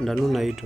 Ndanuna itu.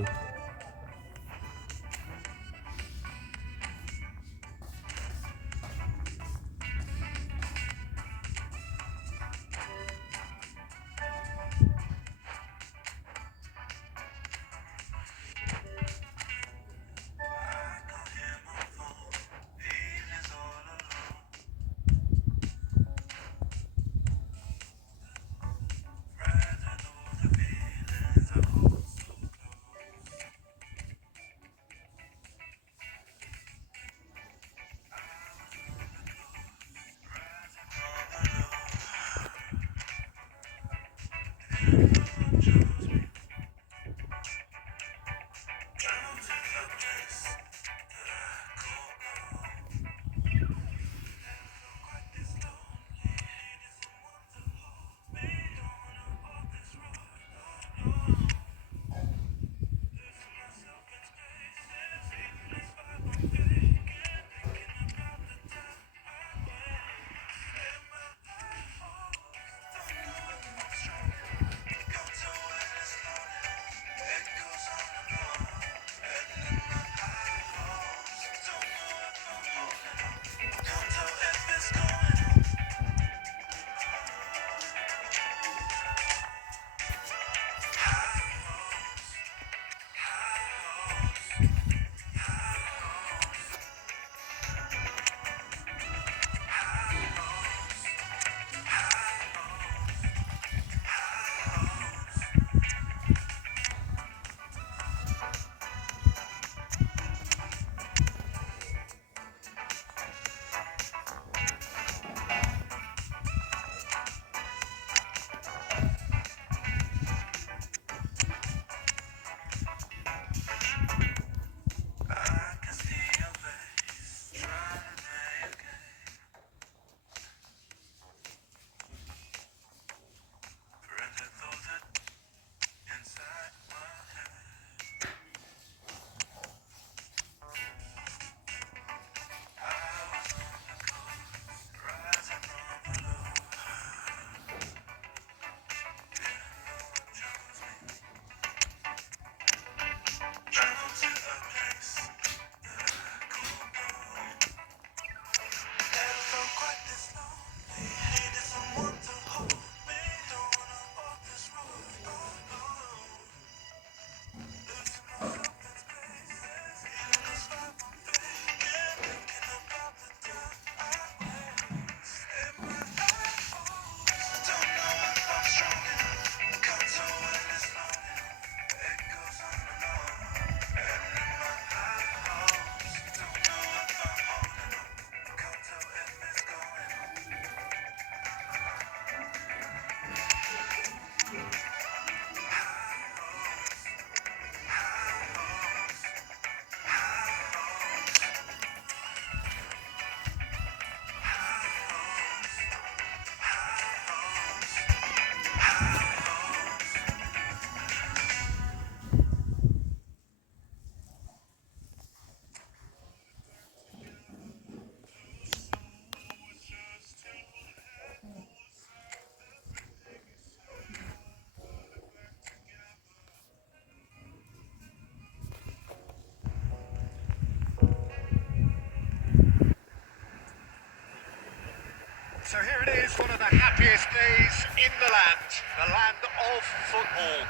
So here it is, one of the happiest days in the land of football.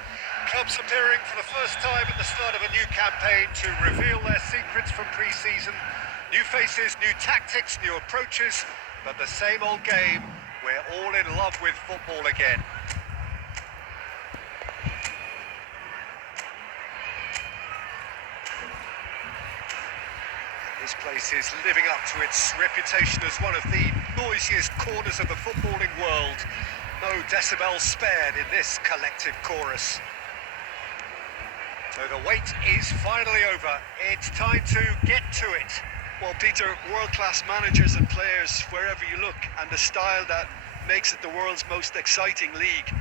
Clubs appearing for the first time at the start of a new campaign to reveal their secrets from pre-season. New faces, new tactics, new approaches, but the same old game. We're all in love with football again. This place is living up to its reputation as one of the noisiest corners of the footballing world. No decibels spared in this collective chorus. So the wait is finally over. It's time to get to it. Well, Peter, world-class managers and players wherever you look, and the style that makes it the world's most exciting league.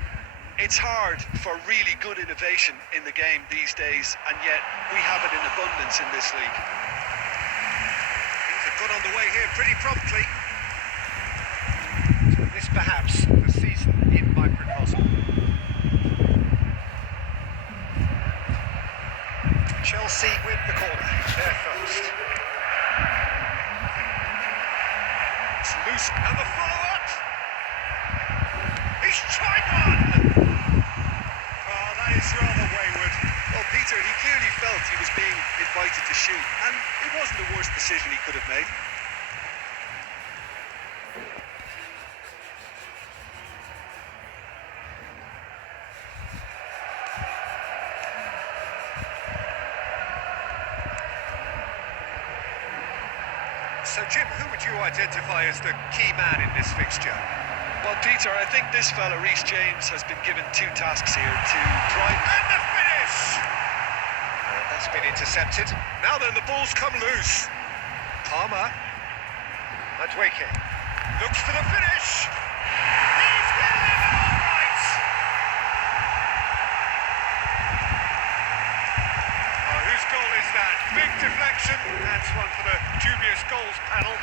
It's hard for really good innovation in the game these days, and yet we have it in abundance in this league. Things have got underway here pretty promptly. So this perhaps the season in microcosm. Chelsea win the corner. They're first. It's loose and the follow-up. He's tried one. Oh, that is rather wayward. Well, Peter, he clearly felt he was being invited to shoot, and it wasn't the worst decision he could have made. So, Jim, who would you identify as the key man in this fixture? Well, Peter, I think this fella, Reece James, has been given two tasks here to drive... And the finish! That's been intercepted. Now then, the ball's come loose. Palmer. Madueke. Looks for the finish. He's getting it all right! Oh, whose goal is that? Big deflection. That's one for the dubious goals panel.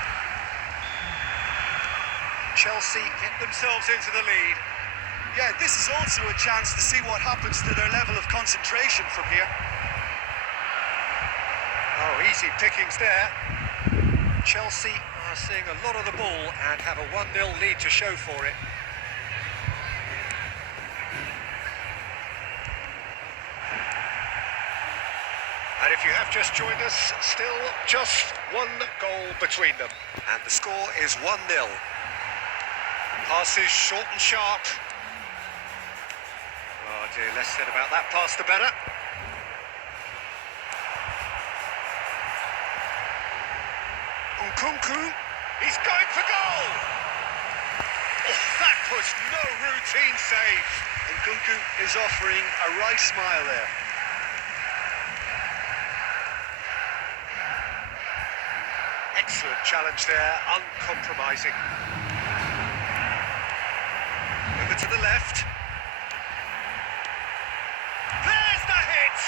Chelsea get themselves into the lead. Yeah, this is also a chance to see what happens to their level of concentration from here. Oh, easy pickings there. Chelsea are seeing a lot of the ball and have a 1-0 lead to show for it. And if you have just joined us, still just one goal between them. And the score is 1-0. Passes short and sharp. Oh dear, less said about that pass the better. Nkunku, he's going for goal! Oh, that was no routine save. Nkunku is offering a wry smile there. Excellent challenge there, uncompromising. Over to the left. There's the hit!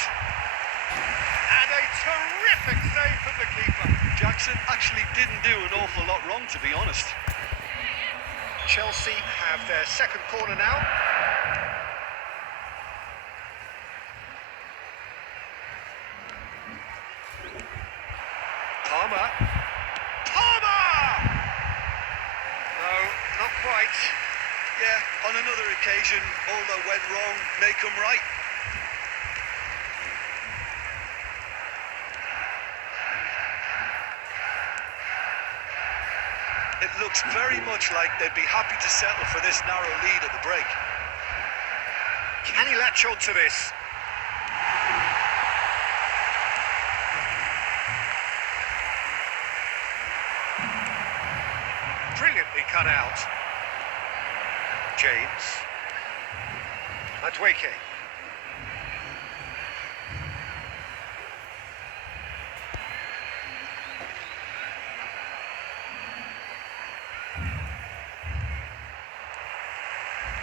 And a terrific save from the keeper. Jackson actually didn't do an awful lot wrong, to be honest. Chelsea have their second corner now. Palmer. No, not quite. Yeah, on another occasion, all that went wrong may come right. It looks very much like they'd be happy to settle for this narrow lead at the break. Can he latch on to this? Brilliantly cut out. James. Madueke.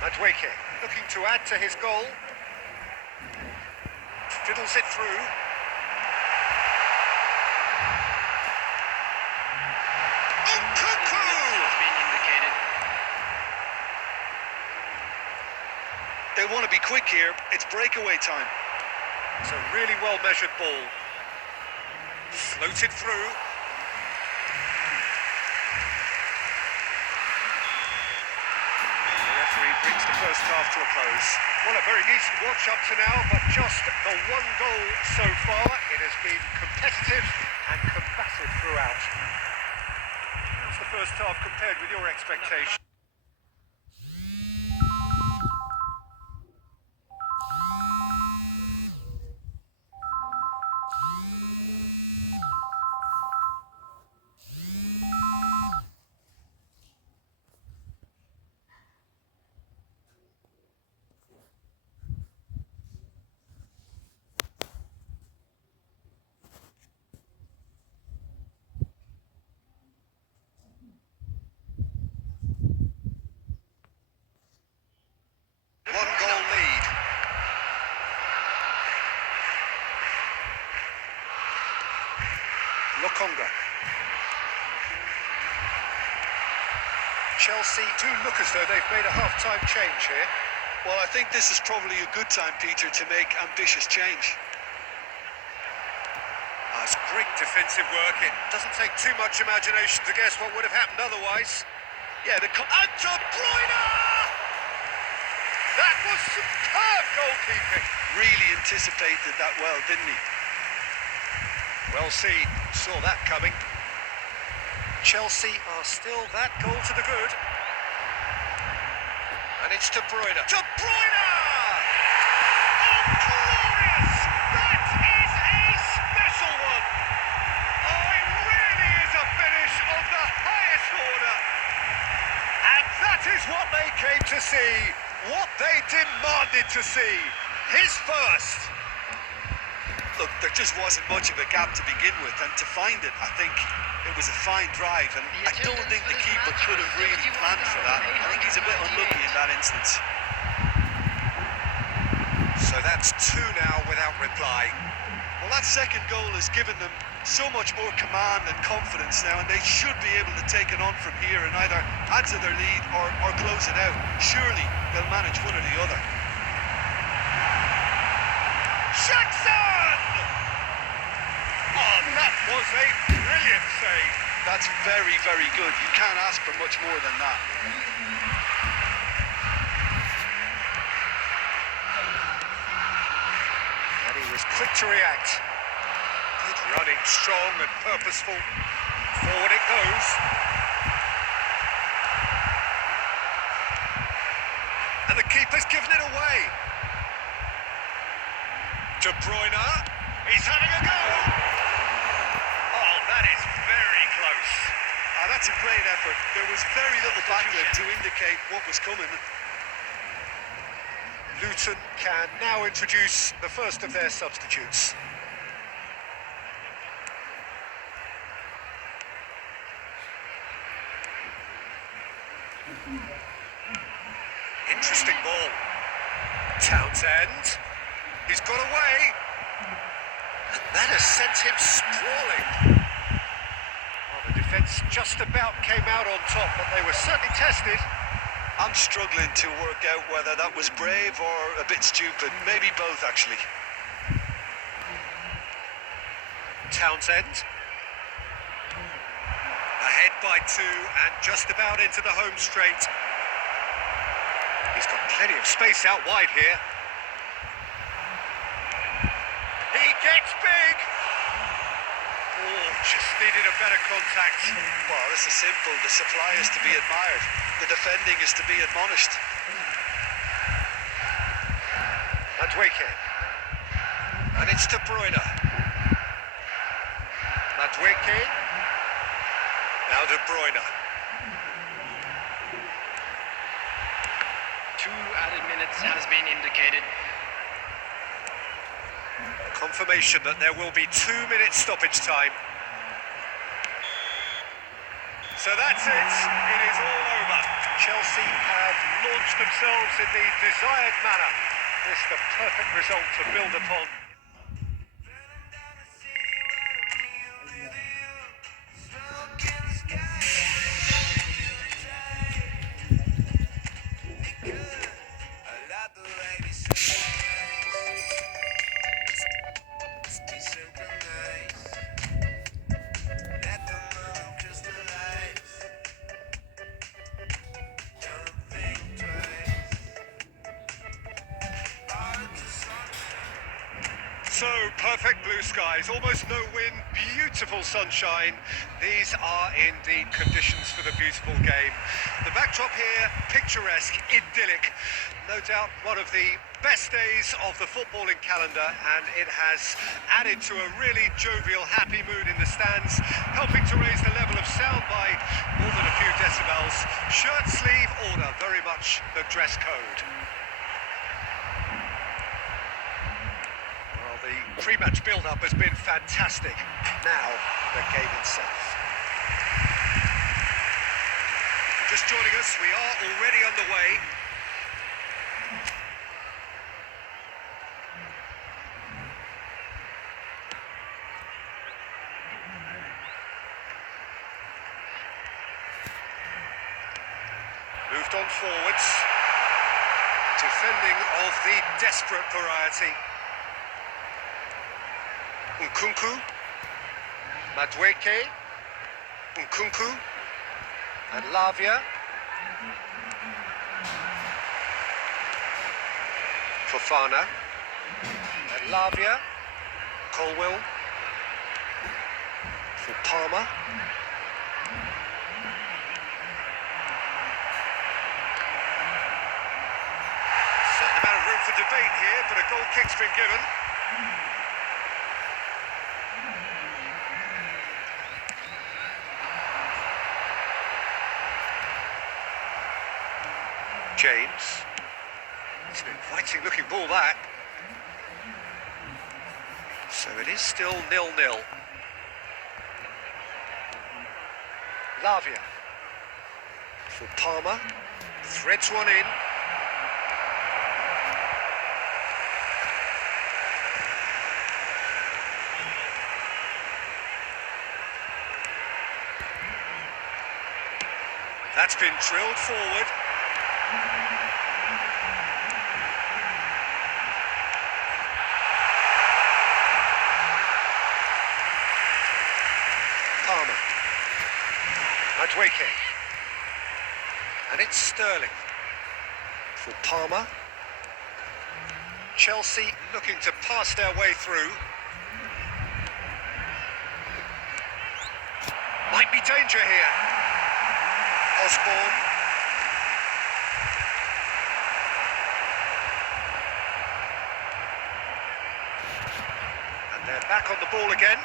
Madueke looking to add to his goal. Fiddles it through. They want to be quick here. It's breakaway time. It's a really well-measured ball. Floated through. The referee brings the first half to a close. Well, a very decent watch up to now, but just the one goal so far. It has been competitive and combative throughout. How's the first half compared with your expectations? Lokonga. Chelsea do look as though they've made a half-time change here. Well, I think this is probably a good time, Peter, to make ambitious change. It's great defensive work. It doesn't take too much imagination to guess what would have happened otherwise. Yeah, And De Bruyne! That was superb goalkeeping. really anticipated that well, didn't he? Well seen, saw that coming. Chelsea are still that goal to the good. And it's De Bruyne. De Bruyne! Oh, glorious! That is a special one! Oh, it really is a finish of the highest order. And that is what they came to see, what they demanded to see. His first. Look, there just wasn't much of a gap to begin with, and to find it, I think it was a fine drive, and I don't think the keeper could have really planned for that. I think he's a bit unlucky in that instance. So that's two now without reply. Well, that second goal has given them so much more command and confidence now, and they should be able to take it on from here and either add to their lead or close it out. Surely they'll manage one or the other. Jackson! Oh, that was a brilliant save. That's very, very good. You can't ask for much more than that. And he was quick to react. Good running, strong and purposeful. Forward it goes. And the keeper's given it away. De Bruyne, he's having a go! Oh, that is very close. That's a great effort. There was very little backlip to indicate what was coming. Luton can now introduce the first of their substitutes. Interesting ball. Townsend. He's got away. And that has sent him sprawling. Well, the defence just about came out on top, but they were certainly tested. I'm struggling to work out whether that was brave or a bit stupid. Maybe both, actually. Townsend. Ahead by two and just about into the home straight. He's got plenty of space out wide here. He gets big! Oh, just needed a better contact. Well, this is simple. The supply is to be admired. The defending is to be admonished. Madueke. And it's De Bruyne. Madueke. Now De Bruyne. 2 added minutes has been indicated. Confirmation that there will be 2 minutes stoppage time. So that's it. It is all over. Chelsea have launched themselves in the desired manner. This is the perfect result to build upon. So, perfect blue skies, almost no wind, beautiful sunshine. These are indeed conditions for the beautiful game. The backdrop here, picturesque, idyllic. No doubt one of the best days of the footballing calendar, and it has added to a really jovial, happy mood in the stands, helping to raise the level of sound by more than a few decibels. Shirt sleeve order, very much the dress code. The pre-match build-up has been fantastic. Now, the game itself. Just joining us, we are already underway. left on forwards. Defending of the desperate variety. Nkunku. Madueke. Nkunku. And Lavia. Fofana. And Lavia. Colwell. For Palmer. Certain amount of room for debate here, but a goal kick's been given. James. It's an inviting looking ball, that. So it is still 0-0. Lavia. For Palmer. Threads one in. That's been drilled forward. Palmer. Madueke. And it's Sterling. For Palmer. Chelsea looking to pass their way through. Might be danger here. Osborne. And they're back on the ball again.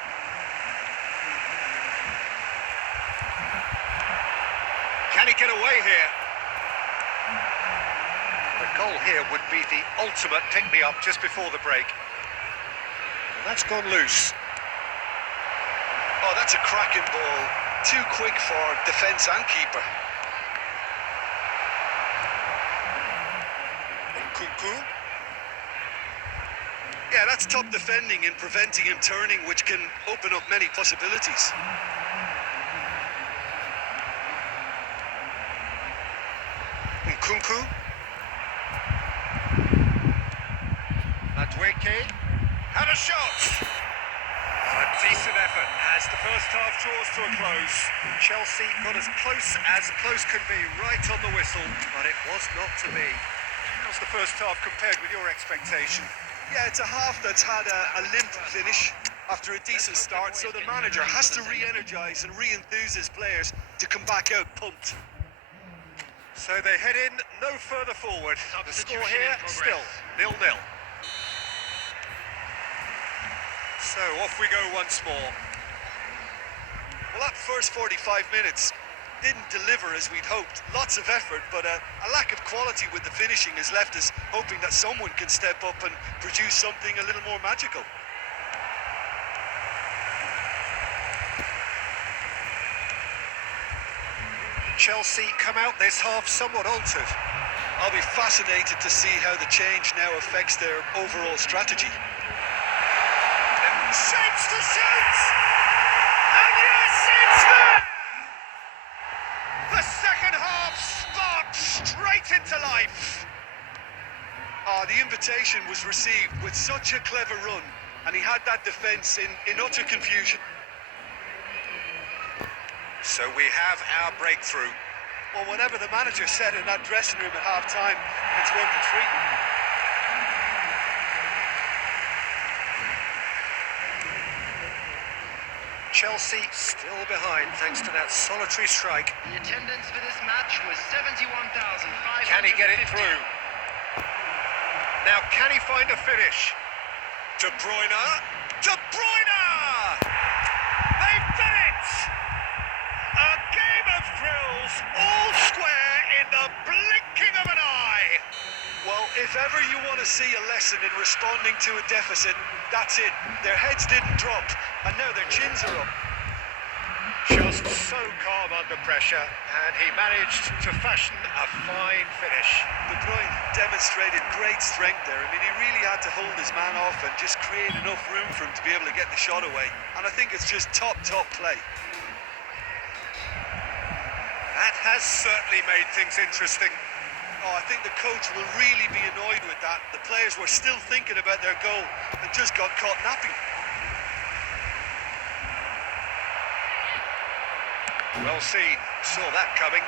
Can he get away here? The goal here would be the ultimate pick-me-up just before the break. That's gone loose. Oh, that's a cracking ball. Too quick for defence and keeper. Nkunku. Yeah, that's top defending and preventing him turning, which can open up many possibilities. Nkunku. Madueke. And a shot! A decent effort as the first half draws to a close. Chelsea got as close can be, right on the whistle, but it was not to be. How's the first half compared with your expectation? Yeah, it's a half that's had a limp finish after a decent start, so the manager has to re-energise and re-enthuse his players to come back out pumped. So they head in no further forward. The score here still 0-0. So off we go once more. Well, that first 45 minutes didn't deliver as we'd hoped. Lots of effort, but a lack of quality with the finishing has left us hoping that someone can step up and produce something a little more magical. Chelsea come out this half somewhat altered. I'll be fascinated to see how the change now affects their overall strategy. Shapes to shoot! And yes, it's there! The second half sparked straight into life. The invitation was received with such a clever run, and he had that defence in utter confusion. So we have our breakthrough. Well, whatever the manager said in that dressing room at half-time, it's worth the treat. Chelsea still behind thanks to that solitary strike. The attendance for this match was 71,550. Can he get it through? Now, can he find a finish? De Bruyne. De Bruyne! They've done it! A game of thrills, all square in the blinking of an eye. Well, if ever you want to see a lesson in responding to a deficit, that's it. Their heads didn't drop, and now their chins are up. Just so calm under pressure, and he managed to fashion a fine finish. De Bruyne demonstrated great strength there. I mean, he really had to hold his man off and just create enough room for him to be able to get the shot away. And I think it's just top play. That has certainly made things interesting. Oh, I think the coach will really be annoyed with that. The players were still thinking about their goal and just got caught napping. Well seen, saw that coming.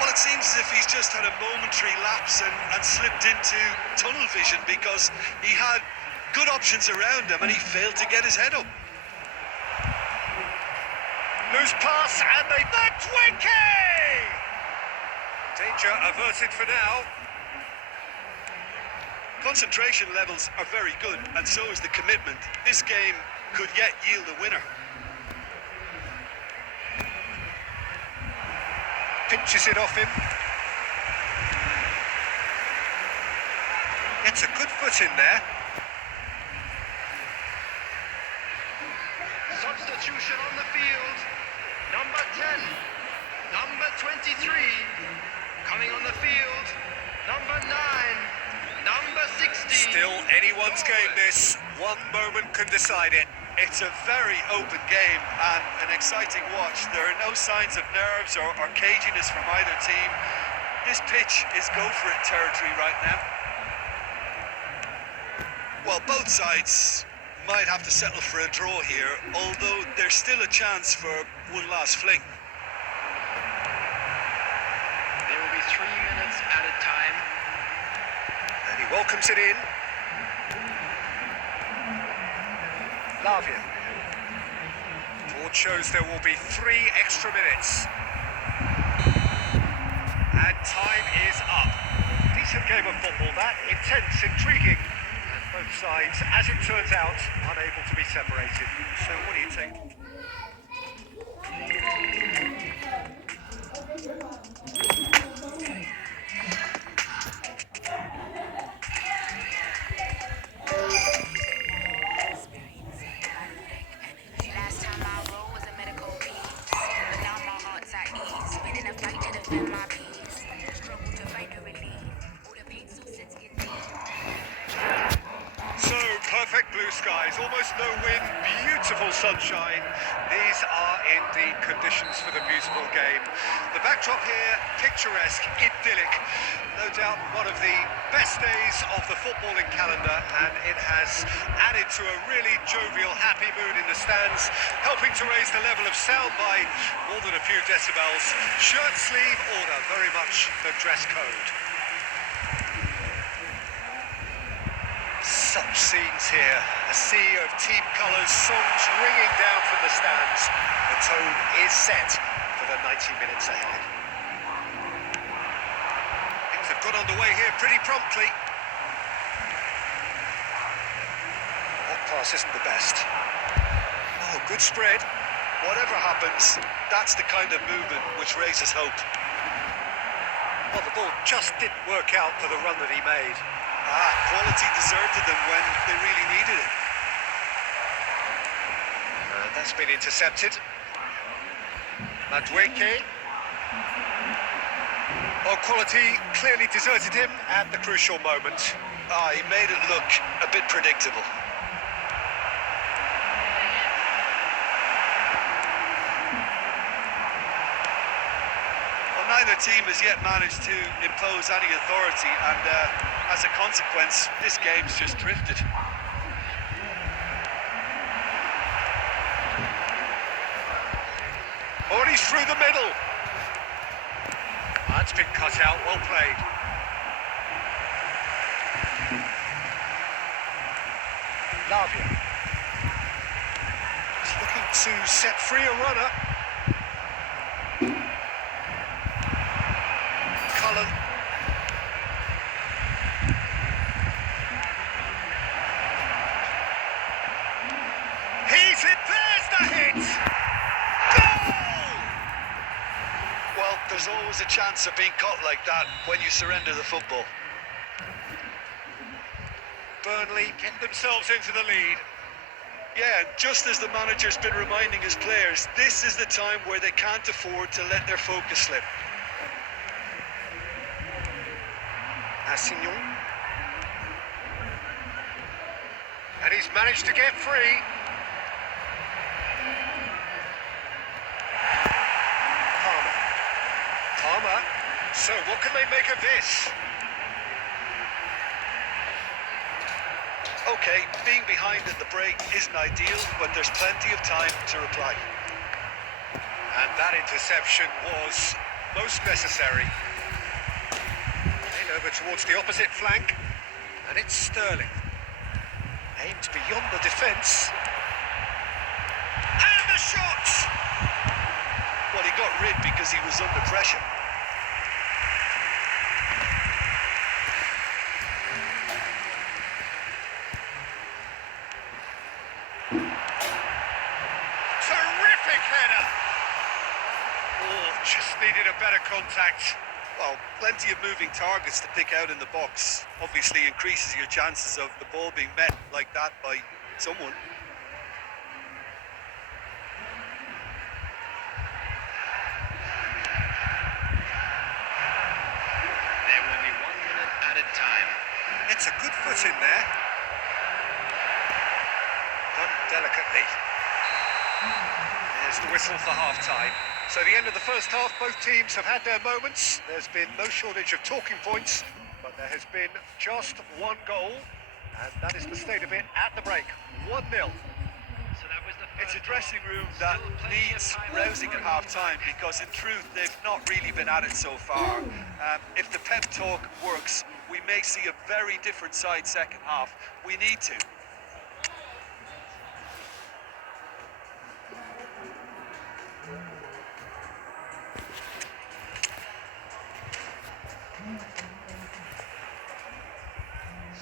Well, it seems as if he's just had a momentary lapse and slipped into tunnel vision because he had good options around him and he failed to get his head up. Loose pass and they back 20! Danger averted for now. Concentration levels are very good and so is the commitment. This game could yet yield a winner. Pinches it off him. Gets a good foot in there. Substitution on the field. Number 10, number 23, coming on the field, number 9, number 16. Still anyone's game this. One moment can decide it. It's a very open game and an exciting watch. There are no signs of nerves or caginess from either team. This pitch is go-for-it territory right now. Well, both sides might have to settle for a draw here, although there's still a chance for one last fling. There will be 3 minutes at a time. And he welcomes it in. Lavia. Board shows there will be 3 extra minutes. And time is up. Decent game of football that, intense, intriguing. And both sides, as it turns out, unable to be separated. So what do you think? Last time I rolled was a medical piece, but now my heart's at ease. Been in a fight to defend my peace. Struggle to find a relief. All the pain so sits in me. So, perfect blue skies, almost no wind, beautiful sunshine. These are indeed conditions for the beautiful game. The backdrop here, picturesque, idyllic. No doubt one of the best days of the footballing calendar, and it has added to a really jovial, happy mood in the stands, helping to raise the level of sound by more than a few decibels. Shirt sleeve order, very much the dress code. Such scenes here, a sea of team colours, songs ringing down from the stands. The tone is set for the 90 minutes ahead. Things have got underway here pretty promptly. That pass isn't the best. Oh, good spread. Whatever happens, that's the kind of movement which raises hope. Well, the ball just didn't work out for the run that he made. Quality deserted them when they really needed it. And that's been intercepted. Madueke. Well, quality clearly deserted him at the crucial moment. He made it look a bit predictable. Well, neither team has yet managed to impose any authority, and as a consequence, this game's just drifted. Oh, he's through the middle. That's been cut out, well played. Lavia. He's looking to set free a runner. Cullen. He's hit, there's the hit! Goal! Well, there's always a chance of being caught like that when you surrender the football. Burnley get themselves into the lead. Yeah, just as the manager's been reminding his players, this is the time where they can't afford to let their focus slip. Assignon. And he's managed to get free. Palmer. So what can they make of this? Okay, being behind in the break isn't ideal, but there's plenty of time to reply. And that interception was most necessary. In over towards the opposite flank, and it's Sterling. Aimed beyond the defence. And the shot! Well, he got rid because he was under pressure. Terrific header! Oh, just needed a better contact. Well, plenty of moving targets to pick out in the box. Obviously increases your chances of the ball being met like that by someone. There will be 1 minute added time. It's a good foot in there. Done delicately. There's the whistle for half-time. So the end of the first half, both teams have had their moments. There's been no shortage of talking points, but there has been just one goal, and that is the state of it at the break. 1-0. So that was the It's first a dressing room half. that Still plenty of needs time rousing for at a half-time comeback. because in truth they've not really been at it so far. If the pep talk works, we may see a very different side second half. We need to.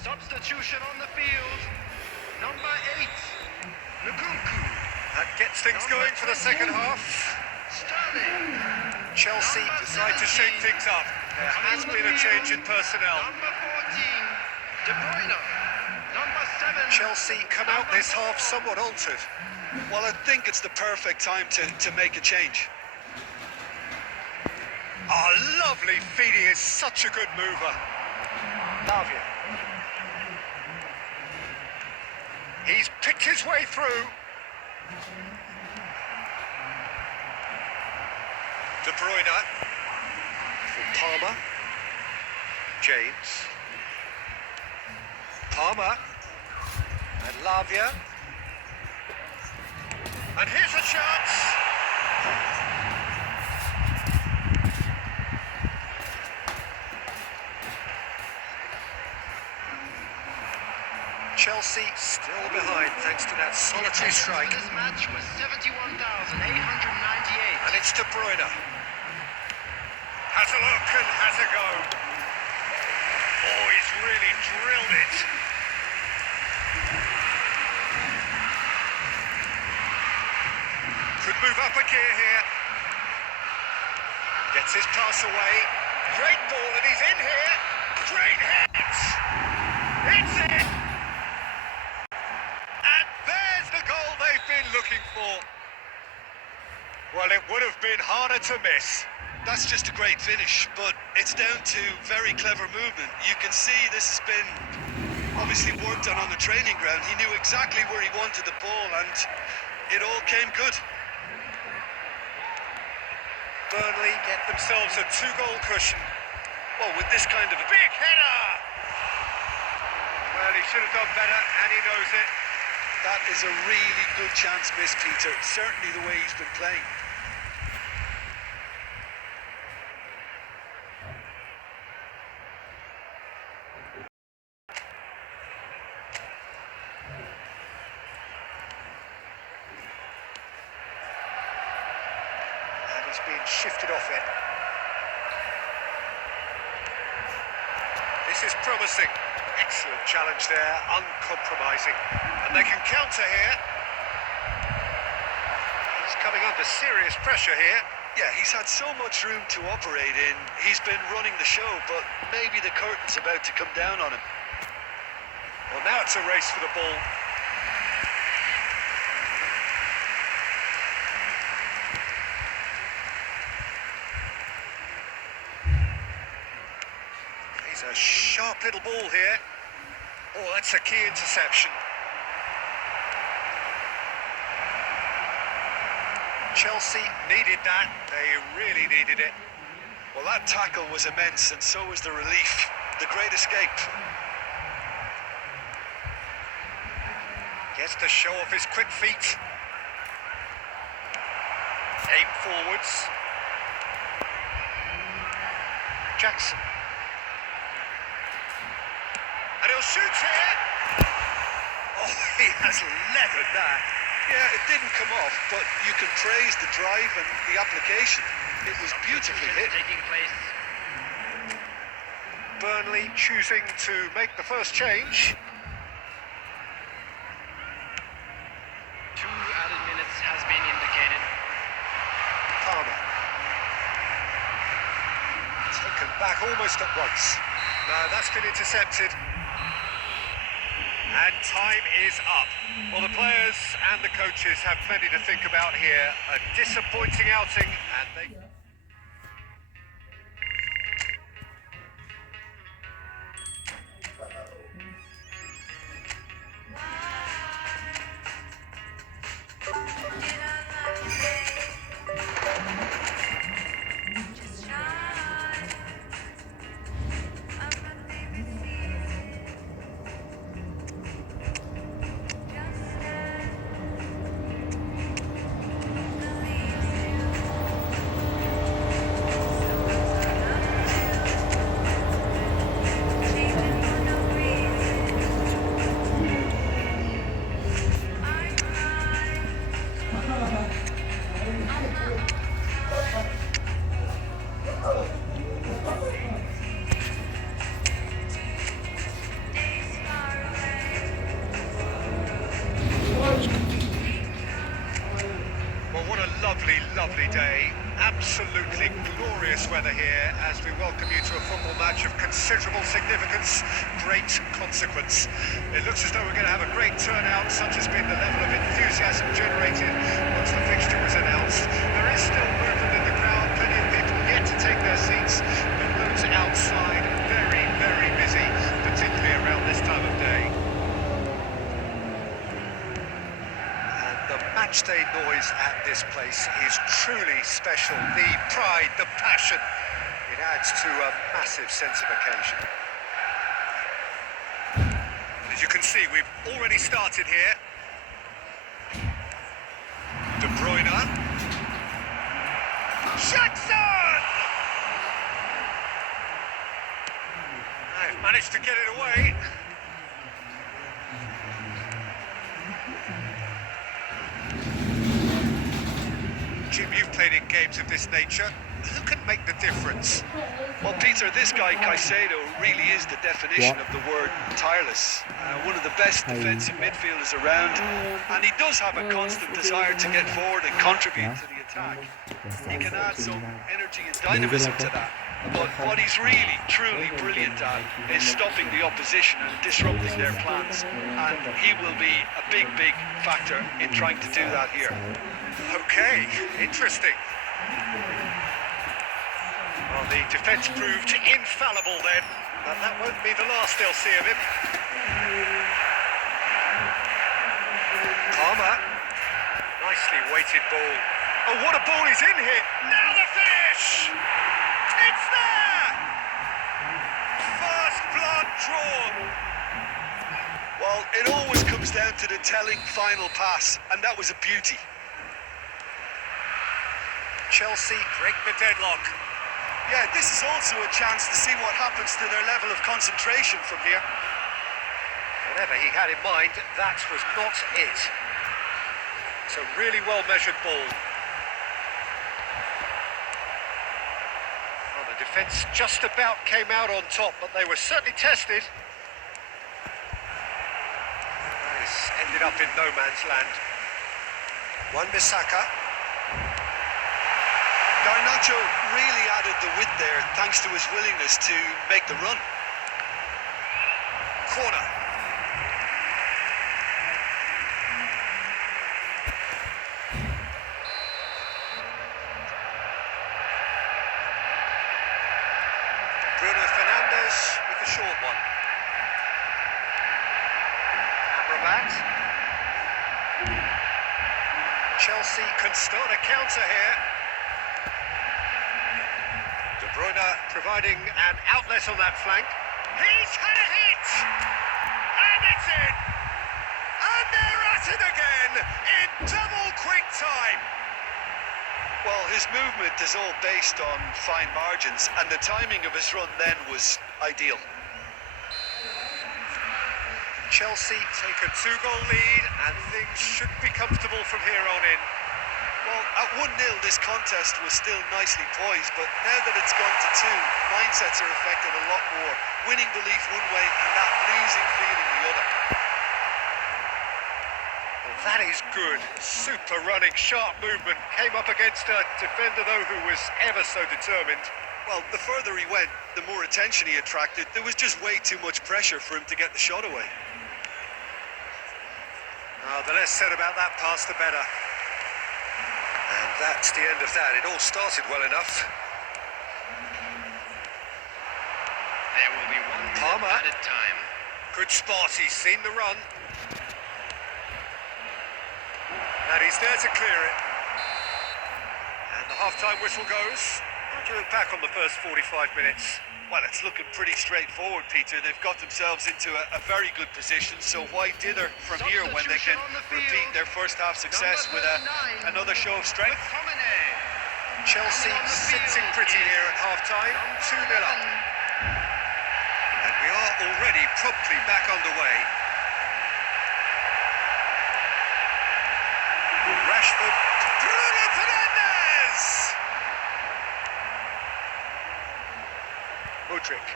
Substitution on the field. Number 8, Nkunku. That gets things going for the second half. Sterling. Chelsea Number decide to 17. shake things up. There has On the been a change in field. personnel. Number 14, De Bruyne. Number 7. Chelsea come out this half somewhat altered. Well, I think it's the perfect time to make a change. Oh, lovely feed. He is such a good mover. Lavia. He's picked his way through. De Bruyne. For Palmer. James. Palmer. And Lavia. And here's a chance. Chelsea still behind thanks to that solitary strike. This match was 71,898. And it's De Bruyne. Has a look and has a go. Oh, he's really drilled it. Could move up a gear here. Gets his pass away. Great ball and he's in here. Great hit. It's in. And there's the goal they've been looking for. Well, it would have been harder to miss. That's just a great finish, but it's down to very clever movement. You can see this has been obviously worked on the training ground. He knew exactly where he wanted the ball and it all came good. Burnley get themselves a 2-goal cushion. Well, with this kind of a Big header! Well, he should have done better, and he knows it. that is a really good chance missed, Peter. Certainly the way he's been playing. And he's been shifted off it. This is promising. Excellent challenge there, uncompromising. And they can counter here. He's coming under serious pressure here. Yeah, he's had so much room to operate in. He's been running the show, but maybe the curtain's about to come down on him. Well, now it's a race for the ball. He's a sharp little ball here. Oh, that's a key interception. Chelsea needed that. They really needed it. Well, that tackle was immense, and so was the relief. The great escape. Gets to show off his quick feet. Aim forwards. Jackson. And he'll shoot here. Oh, he has leathered that. Yeah, it didn't come off, but you can praise the drive and the application. It was beautifully hit. Taking place. Burnley choosing to make the first change. 2 added minutes has been indicated. Palmer. Taken back almost at once. No, that's been intercepted. And time is up. Well, the players and the coaches have plenty to think about here. A disappointing outing, and they... Well, what a lovely, lovely day. Absolutely glorious weather here as we welcome you to a football match of considerable significance, great consequence. It looks as though we're going to have a great turnout, such has been the level of enthusiasm generated once the fixture was announced. There is still movement in the crowd, plenty of people yet to take their seats, but those outside very, very busy, particularly around this time of day. The matchday noise at this place is truly special. The pride, the passion, it adds to a massive sense of occasion. As you can see, we've already started here. De Bruyne. Jackson! They've managed to get it away. Jim, you've played in games of this nature. Who can make the difference? Well, Peter, this guy Caicedo really is the definition of the word tireless. One of the best defensive midfielders around, and he does have a constant desire to get forward and contribute to the attack. He can add some energy and dynamism to that. But what he's really, truly brilliant at is stopping the opposition and disrupting their plans. And he will be a big, big factor in trying to do that here. Okay, interesting. Well, the defence proved infallible then, but that won't be the last they'll see of him. Palmer. Nicely weighted ball. Oh, what a ball he's in here. Now the finish! It's there! First blood drawn. Well, it always comes down to the telling final pass, and that was a beauty. Chelsea break the deadlock. Yeah, this is also a chance to see what happens to their level of concentration from here. Whatever he had in mind, that was not it. It's a really well-measured ball. Well, the defence just about came out on top, but they were certainly tested. That has ended up in no man's land. Wan-Bissaka. Garnacho really added the width there thanks to his willingness to make the run. Corner. Bruno Fernandes with the short one. Amrabat. Chelsea can start a counter here. De Bruyne. Bruyne providing an outlet on that flank. He's had a hit! And it's in! And they're at it again in double quick time! Well, his movement is all based on fine margins, and the timing of his run then was ideal. Chelsea take a 2-goal lead, and things should be comfortable from here on in. Well, at 1-0, this contest was still nicely poised, but now that it's gone to 2, mindsets are affected a lot more. Winning belief one way and that losing feeling the other. Well, that is good. Super running, sharp movement. Came up against a defender, though, who was ever so determined. Well, the further he went, the more attention he attracted. There was just way too much pressure for him to get the shot away. The less said about that pass, the better. And that's the end of that. It all started well enough. There will be 1 minute Palmer. added time. Good spot, he's seen the run. And he's there to clear it. And the half-time whistle goes. How do you look back on the first 45 minutes? Well, it's looking pretty straightforward, Peter. They've got themselves into a very good position, so why dither from here when they can repeat their first half success with another show of strength? McTominay. Chelsea sitting pretty here at half-time, 2-0 up. And we are already promptly back underway. Rashford, Bruno Fernandes! Mudryk.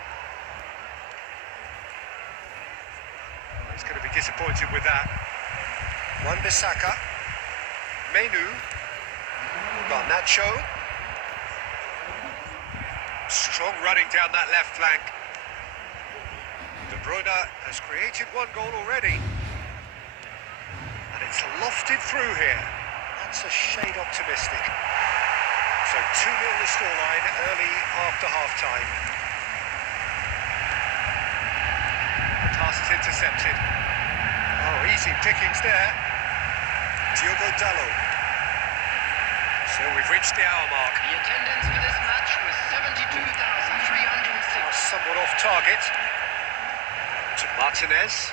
He's going to be disappointed with that. Wan-Bissaka. Menu. Garnacho. Strong running down that left flank. De Bruyne has created 1 goal already. And it's lofted through here. That's a shade optimistic. So 2-0 the scoreline early after half-time. The pass is intercepted. Oh, easy pickings there. Diogo Dalot. So we've reached the hour mark. The attendance for this match was 72,306. Somewhat off target. To Martinez.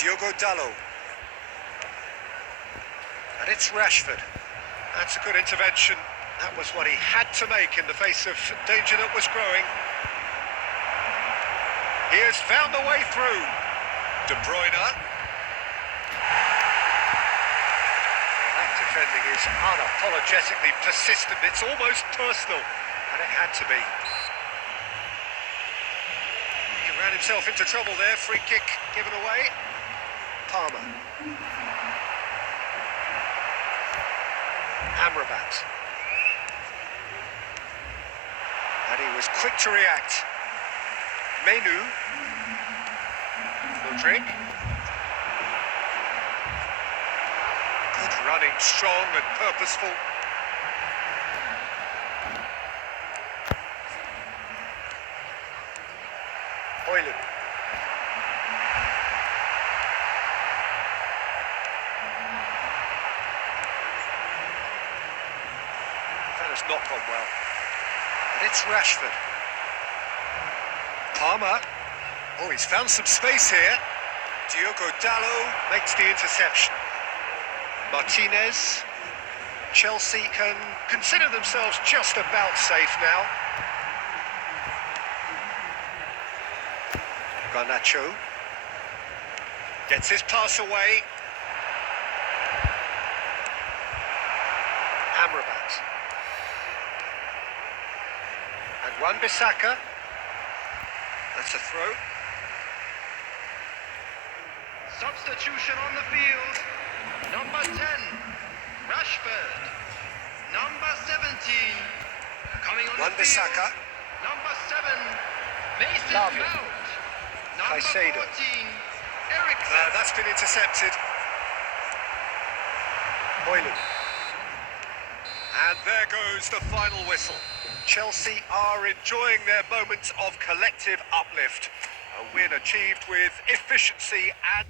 Diogo Dalot. And it's Rashford. That's a good intervention. That was what he had to make in the face of danger that was growing. He has found a way through. De Bruyne. That defending is unapologetically persistent. It's almost personal, and it had to be. He ran himself into trouble there. Free kick given away. Palmer. Amrabat. And he was quick to react. Menu. Mudryk. Good running, strong and purposeful. Højlund. That has not gone well. And it's Rashford. Palmer. Oh, he's found some space here. Diogo Dalot makes the interception. Martinez. Chelsea can consider themselves just about safe now. Garnacho gets his pass away. Amrabat. And Wan-Bissaka. That's a throw. Substitution on the field. Number 10, Rashford. Number 17, coming on the field. Wan-Bissaka. Number 7, Mason Lavia. Mount. Number Caicedo. 14, Eriksen. That's been intercepted. Højlund. And there goes the final whistle. Chelsea are enjoying their moments of collective uplift. A win achieved with efficiency and...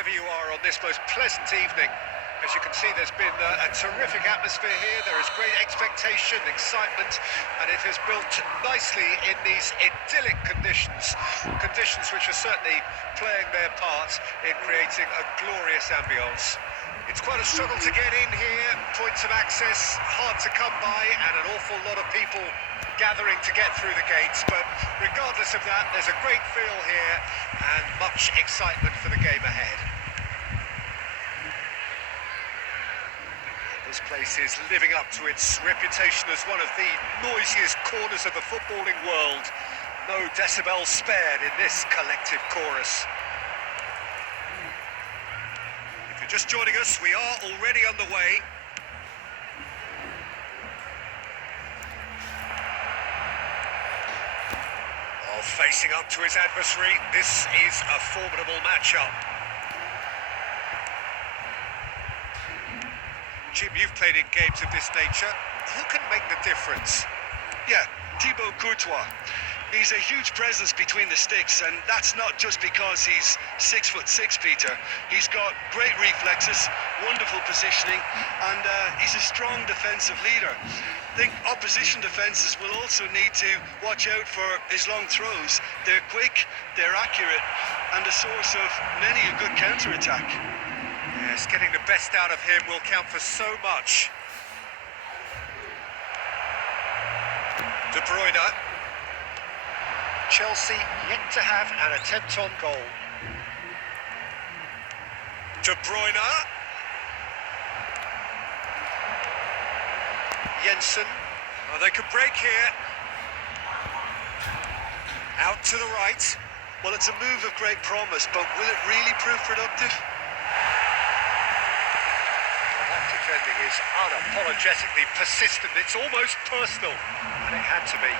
wherever you are on this most pleasant evening. As you can see, there's been a terrific atmosphere here. There is great expectation, excitement, and it has built nicely in these idyllic conditions. Conditions which are certainly playing their part in creating a glorious ambience. It's quite a struggle to get in here, points of access hard to come by, and an awful lot of people gathering to get through the gates, but regardless of that, there's a great feel here and much excitement for the game ahead. This place is living up to its reputation as one of the noisiest corners of the footballing world. No decibels spared in this collective chorus. If you're just joining us, we are already on the way. While facing up to his adversary, this is a formidable matchup. Jim, you've played in games of this nature. Who can make the difference? Yeah, Thibaut Courtois. He's a huge presence between the sticks, and that's not just because he's 6'6", Peter. He's got great reflexes, wonderful positioning, and he's a strong defensive leader. I think opposition defences will also need to watch out for his long throws. They're quick, they're accurate, and a source of many a good counter-attack. Yes, getting the best out of him will count for so much. De Bruyne. Chelsea yet to have an attempt on goal. De Bruyne. Jensen. Oh, they could break here. Out to the right. Well, it's a move of great promise, but will it really prove productive? Defending is unapologetically persistent. It's almost personal, and it had to be.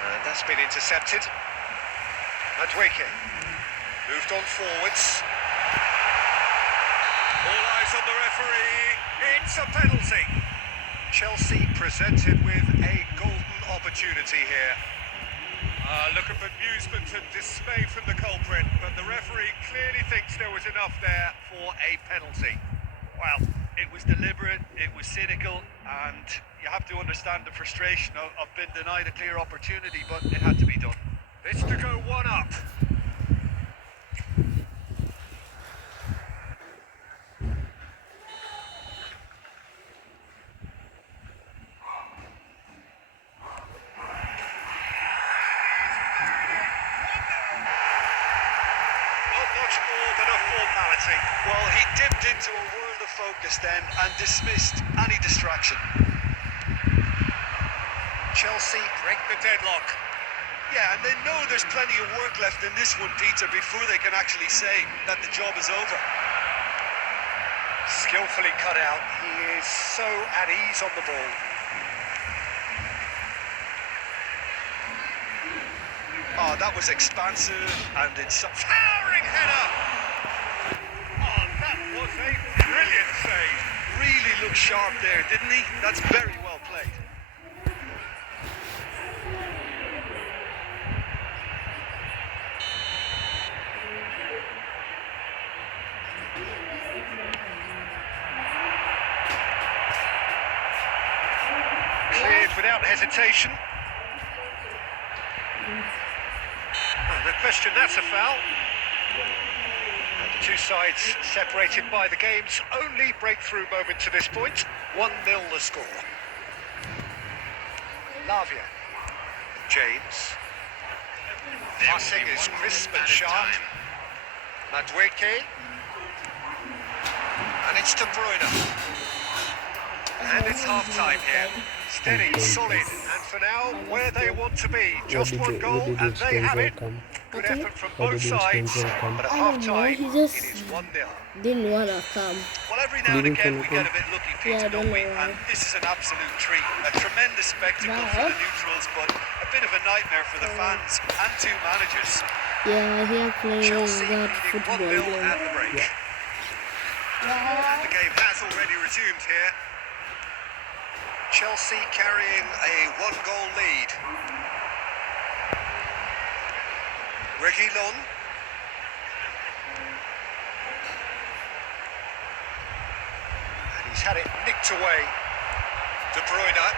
And that's been intercepted. Madueke moved on forwards. All eyes on the referee. It's a penalty. Chelsea presented with a golden opportunity here. Look of amusement and dismay from the culprit, but the referee clearly thinks there was enough there for a penalty. Well, it was deliberate, it was cynical, and you have to understand the frustration of being denied a clear opportunity, but it had to be done. This to go one up. More than a formality. Well, he dipped into a world of focus then and dismissed any distraction. Chelsea break the deadlock. Yeah, and they know there's plenty of work left in this one, Peter, before they can actually say that the job is over. Skillfully cut out. He is so at ease on the ball. Oh, that was expansive and in some Towering header! Oh, that was a brilliant save. really looked sharp there, didn't he? That's very well played. Cleared without hesitation. No question, that's a foul. And the two sides separated by the game's only breakthrough moment to this point. 1-0 the score. Lavia. James. Passing is crisp and sharp. Madueke. And it's De Bruyne. And it's half-time here. Steady, solid, and for now, where they want to be. Just one goal, and they have it. Good effort from both sides, but at half-time, He it just is 1-0. didn't wanna come. Well, every now and Didn't again we come. get a bit lucky, Yeah, I Peter, don't don't we? know why. And this is an absolute treat. A tremendous spectacle for the neutrals, but a bit of a nightmare for the fans and two managers. Yeah, here playing Chelsea that leading football 1-0 game. at the break. And the game has already resumed here. Chelsea carrying a one-goal lead. Reguilon. He's had it nicked away. De Bruyne.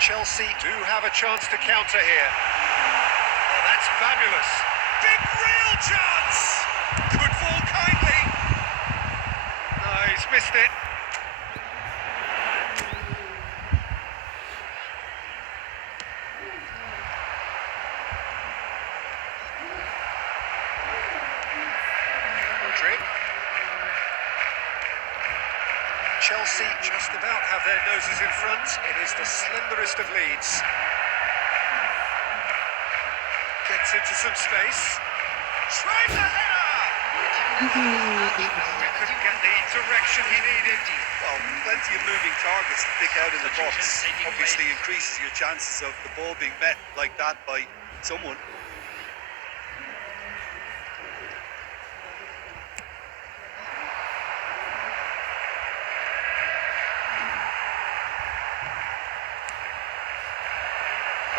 Chelsea do have a chance to counter here. Oh, that's fabulous. Big real chance! Could fall kindly. No, he's missed it. Rodri. Chelsea just about have their noses in front. It is the slenderest of leads. Gets into some space. Tries a header! Couldn't get the direction he needed. Well, plenty of moving targets to pick out in the box. Obviously increases your chances of the ball being met like that by someone.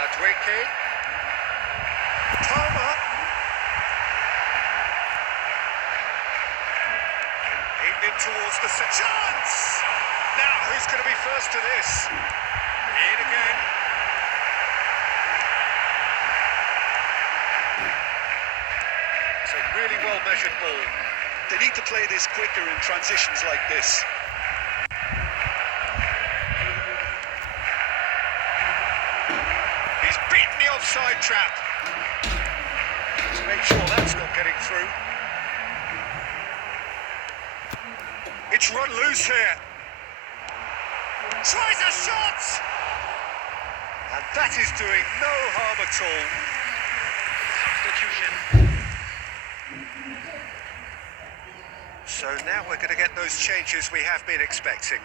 Madwiki. Palmer. Aimed in towards the chance! Now, who's going to be first to this? In again. It's a really well-measured ball. They need to play this quicker in transitions like this. He's beaten the offside trap. Let's make sure that's not getting through. It's run loose here. Tries a shot! And that is doing no harm at all. Substitution. So now we're going to get those changes we have been expecting.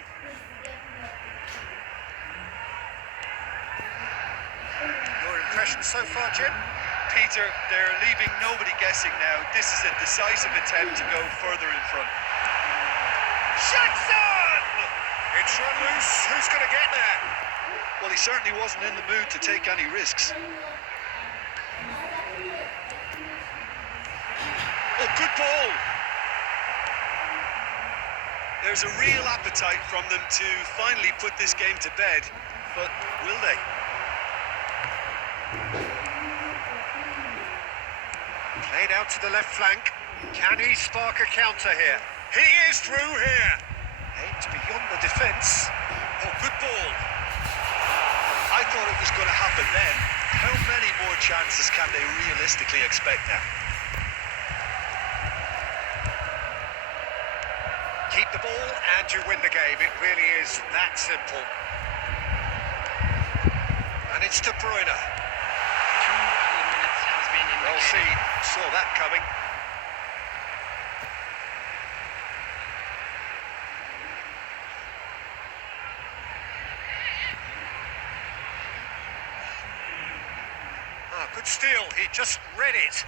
Your impression so far, Jim? Peter, they're leaving nobody guessing now. This is a decisive attempt to go further in front. Jackson! It's run loose. Who's going to get there? Well, he certainly wasn't in the mood to take any risks. Oh, good ball! There's a real appetite from them to finally put this game to bed, but will they? Played out to the left flank. Can he spark a counter here? He is through here. Aimed beyond the defence. Oh, good ball. I thought it was going to happen then. How many more chances can they realistically expect now? Keep the ball and you win the game. It really is that simple. And it's De Bruyne. 2 added minutes has been Well indicated. seen. Saw that coming. Ah, good steal. He just read it.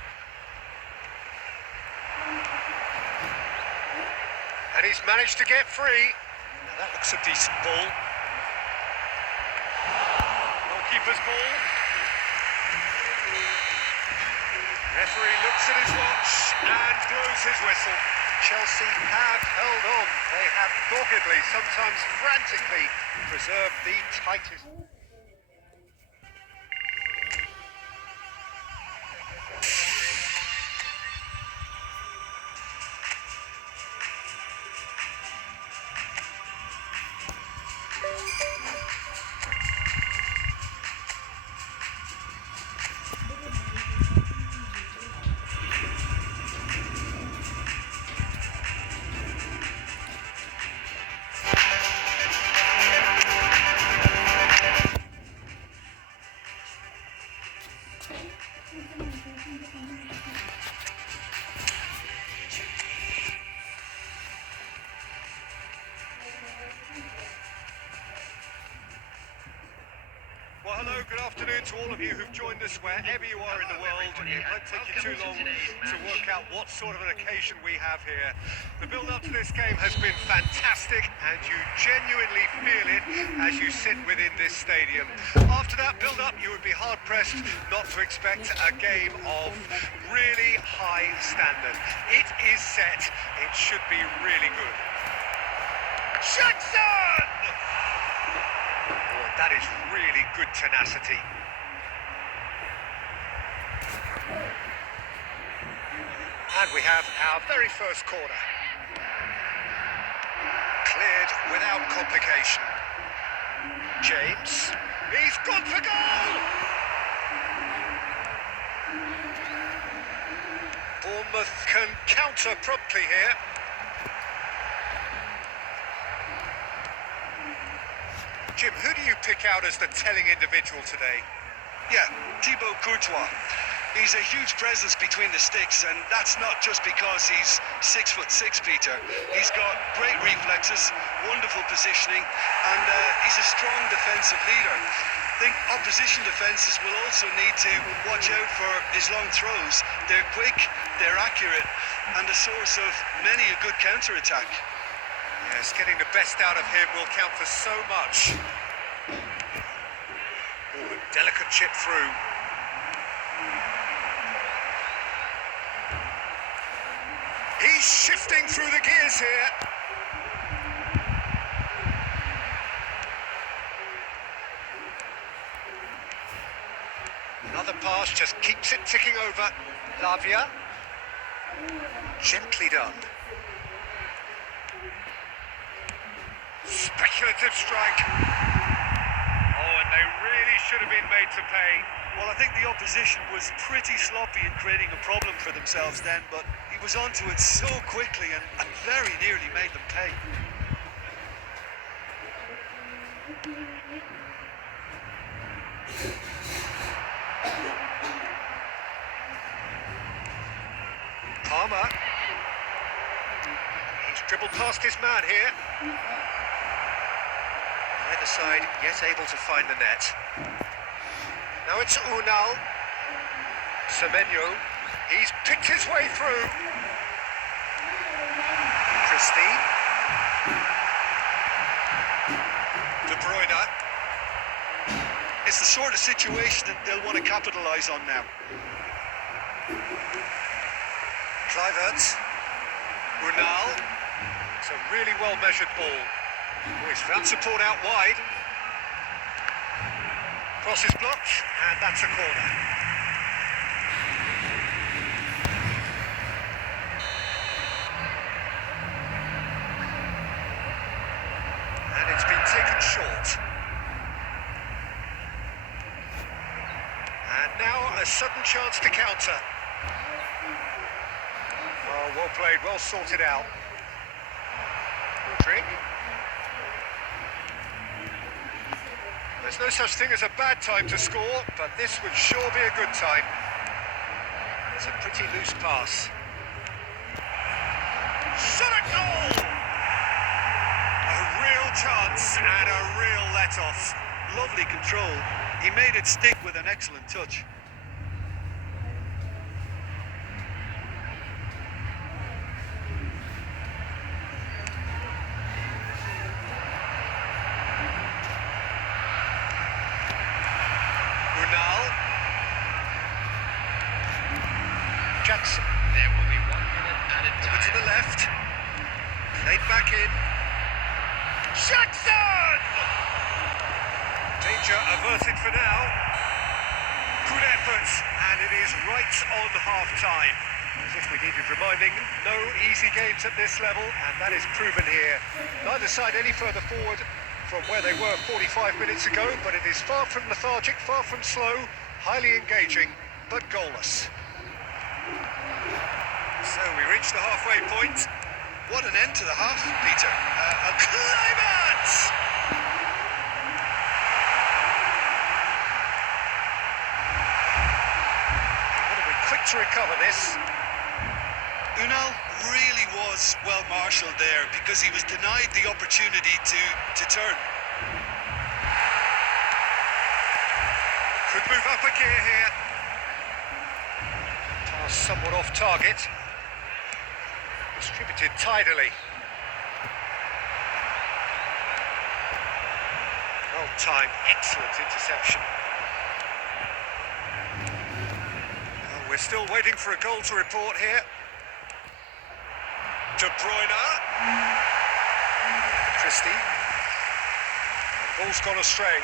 And he's managed to get free. Now that looks a decent ball. Goalkeeper's ball. Referee looks at his watch and blows his whistle. Chelsea have held on. They have doggedly, sometimes frantically, preserved the tightest. Well, hello, good afternoon to all of you who've joined us wherever you are in the world. It won't take you too long to work out what sort of an occasion we have here. The build-up to this game has been fantastic, and you genuinely feel it as you sit within this stadium. After that build-up, you would be hard-pressed not to expect a game of really high standard. It is set. It should be really good. Jackson! Oh, that is really good tenacity. And we have our very first corner. Cleared without complication. James, he's gone for goal! Bournemouth can counter promptly here. Jim, who do you pick out as the telling individual today? Yeah, Thibaut Courtois. He's a huge presence between the sticks, and that's not just because he's 6'6", Peter. He's got great reflexes, wonderful positioning, and he's a strong defensive leader. I think opposition defences will also need to watch out for his long throws. They're quick, they're accurate, and a source of many a good counter-attack. Yes, getting the best out of him will count for so much. Oh, a delicate chip through. He's shifting through the gears here. Another pass just keeps it ticking over. Lavia. Gently done. Speculative strike. Oh, and they really should have been made to pay. Well, I think the opposition was pretty sloppy in creating a problem for themselves then, but he was onto it so quickly and very nearly made them pay. Palmer. He's dribbled past his man here. Either side yet able to find the net. Now it's Unal. Semenyo. He's picked his way through. Christie. De Bruyne. It's the sort of situation that they'll want to capitalise on now. Kluivert. Unal. It's a really well-measured ball. Oh, he's found support out wide. Cross is blocked, and that's a corner. And it's been taken short. And now a sudden chance to counter. Oh, well played, well sorted out. Trick. There's no such thing as a bad time to score, but this would sure be a good time. It's a pretty loose pass. Shot at goal! A real chance and a real let-off. Lovely control. He made it stick with an excellent touch. Jackson. There will be 1 minute added Over time. to the left. Played back in. Jackson! Danger averted for now. Good effort, and it is right on half-time. As if we needed reminding, no easy games at this level, and that is proven here. Neither side any further forward from where they were 45 minutes ago, but it is far from lethargic, far from slow, highly engaging, but goalless. So we reach the halfway point. What an end to the half, Peter. Kluivert! Got to be quick to recover this. Unal really was well marshalled there because he was denied the opportunity to turn. Could move up a gear here. Pass somewhat off target. Distributed tidily. Well timed, excellent interception. Well, we're still waiting for a goal to report here. De Bruyne. Christie. Ball's gone astray.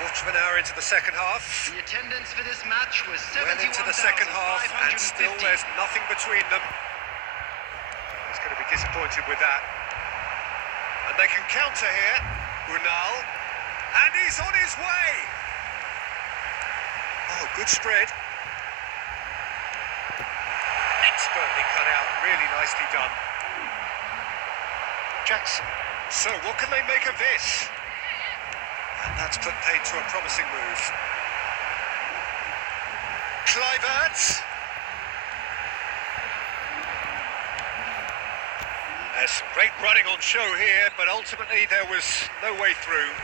Quarter of an hour into the second half. The attendance for this match was Well into the second half, and still 71,550. there's nothing between them. He's going to be disappointed with that. And they can counter here. Unal. And he's on his way. Oh, good spread. Expertly cut out, really nicely done. Jackson. So, what can they make of this? And that's put paid to a promising move. Kluivert. There's some great running on show here, but ultimately there was no way through.